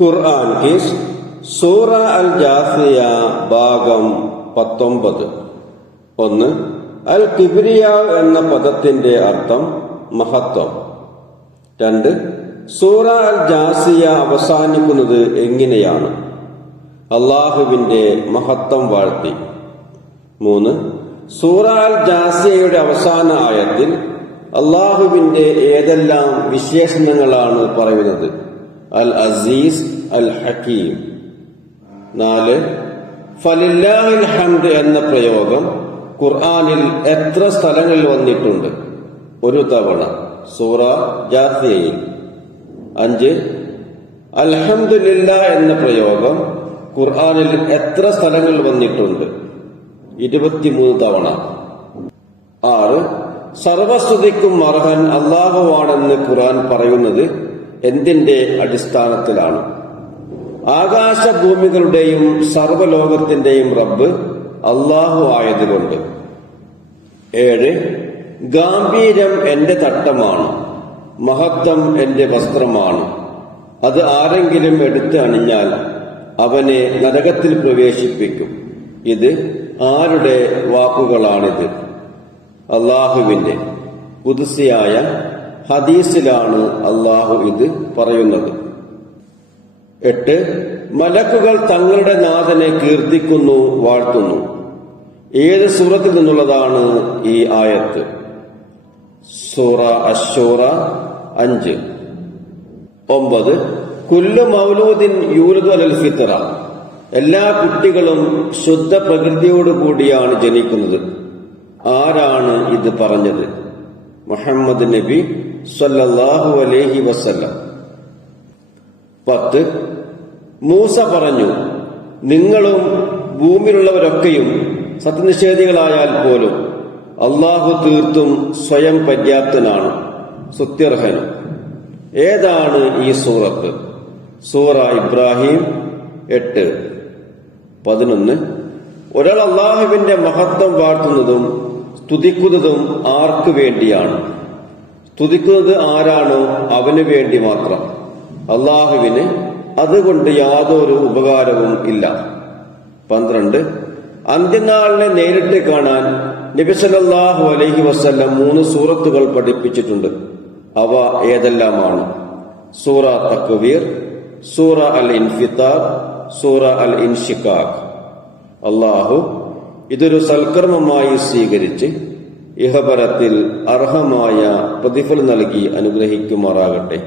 ഖുർആൻ case സൂറ അൽ ജാസിയ ഭാഗം പത്തൊമ്പത്. ഒന്ന് അൽ കിബിരിയ എന്ന പദത്തിന്റെ അർത്ഥം മഹത്വം. രണ്ട് സൂറ അൽ ജാസിയ അവസാനിക്കുന്നത് എങ്ങനെയാണ്? അള്ളാഹുവിന്റെ മഹത്വം വാഴ്ത്തി. മൂന്ന് സൂറ അൽ ജാസിയയുടെ അവസാന ആയത്തിൽ അള്ളാഹുവിന്റെ ഏതെല്ലാം വിശേഷണങ്ങളാണ് പറയുന്നത്? അൽ അസീസ് അൽ ഹക്കീം നാല് ഫലില്ലാഹിൽ ഹംദ് എന്ന പ്രയോഗം ഖുർആാനിൽ എത്ര സ്ഥലങ്ങളിൽ വന്നിട്ടുണ്ട്? ഒരു തവണ സൂറ ജാസിയയിൽ. അഞ്ച് അൽഹംദുലില്ല എന്ന പ്രയോഗം ഖുർആാനിൽ എത്ര സ്ഥലങ്ങളിൽ വന്നിട്ടുണ്ട്? ഇരുപത്തിമൂന്ന് തവണ. ആറ് സർവസ്തുതിക്കും അർഹൻ അള്ളാഹുവാണെന്ന് ഖുർആൻ പറയുന്നത് എന്തിന്റെ അടിസ്ഥാനത്തിലാണ്? ആകാശഭൂമികളുടെയും സർവലോകത്തിന്റെയും റബ്ബ് അള്ളാഹു ആയതുകൊണ്ട്. ഏഴ് ഗാംഭീര്യം എന്റെ തട്ടമാണ് മഹത്വം എന്റെ വസ്ത്രമാണ്. അത് ആരെങ്കിലും എടുത്ത് അണിഞ്ഞാൽ അവനെ നരകത്തിൽ പ്രവേശിപ്പിക്കും. ഇത് ആരുടെ വാക്കുകളാണിത്? അള്ളാഹുവിന്റെ കുതിസിയായ ഹദീസിലാണ് അള്ളാഹു ഇത് പറയുന്നത്. എട്ട് മലക്കുകൾ തങ്ങളുടെ നാഥനെ കീർത്തിക്കുന്നു വാഴ്ത്തുന്നു. ഏത് സൂറത്തിൽ നിന്നുള്ളതാണ് ഈ ആയത്ത്? സൂറ അശൂറ അഞ്ച്. ഒമ്പത് കുല്ലു മൗലൂദിൻ യൂലദു അലൽ ഫിത്ര. എല്ലാ കുട്ടികളും ശുദ്ധ പ്രകൃതിയോട് കൂടിയാണ് ജനിക്കുന്നത്. ആരാണ് ഇത് പറഞ്ഞത്? മുഹമ്മദ് നബി സല്ലല്ലാഹു അലൈഹി വസല്ലം. പത്ത് മൂസ പറഞ്ഞു നിങ്ങളും ഭൂമിയിലുള്ളവരൊക്കെയും സത്യനിഷേധികളായാൽ പോലും അള്ളാഹു തീർത്തും സ്വയം പര്യാപ്തനാണ് സുത്യർഹൻ. ഏതാണ് ഈ സൂറത്ത്? സൂറ ഇബ്രാഹിം എട്ട് പതിനൊന്ന്. ഒരാൾ അള്ളാഹുവിന്റെ മഹത്വം വാഴ്ത്തുന്നതും സ്തുതിക്കുന്നതും ആർക്കു വേണ്ടിയാണ്? സ്തുതിക്കുന്നത് ആരാണോ അവന് വേണ്ടി മാത്രം. അള്ളാഹുവിന് അതുകൊണ്ട് യാതൊരു ഉപകാരവും ഇല്ല. പന്ത്രണ്ട് അന്ത്യനാളിനെ നേരിട്ട് കാണാൻ നബിസലല്ലാഹു അലഹി വസ്ല്ലം മൂന്ന് സൂറത്തുകൾ പഠിപ്പിച്ചിട്ടുണ്ട്. അവ ഏതെല്ലാമാണ്? സൂറ തക്വീർ സൂറ അൽ ഇൻഫിത്താർ സൂറ അൽ ഇൻഷിക്കാഖ് അള്ളാഹു ഇതൊരു സൽക്കർമ്മമായി സ്വീകരിച്ച് ഇഹപരത്തിൽ അർഹമായ പ്രതിഫലം നൽകി അനുഗ്രഹിക്കുമാറാകട്ടെ.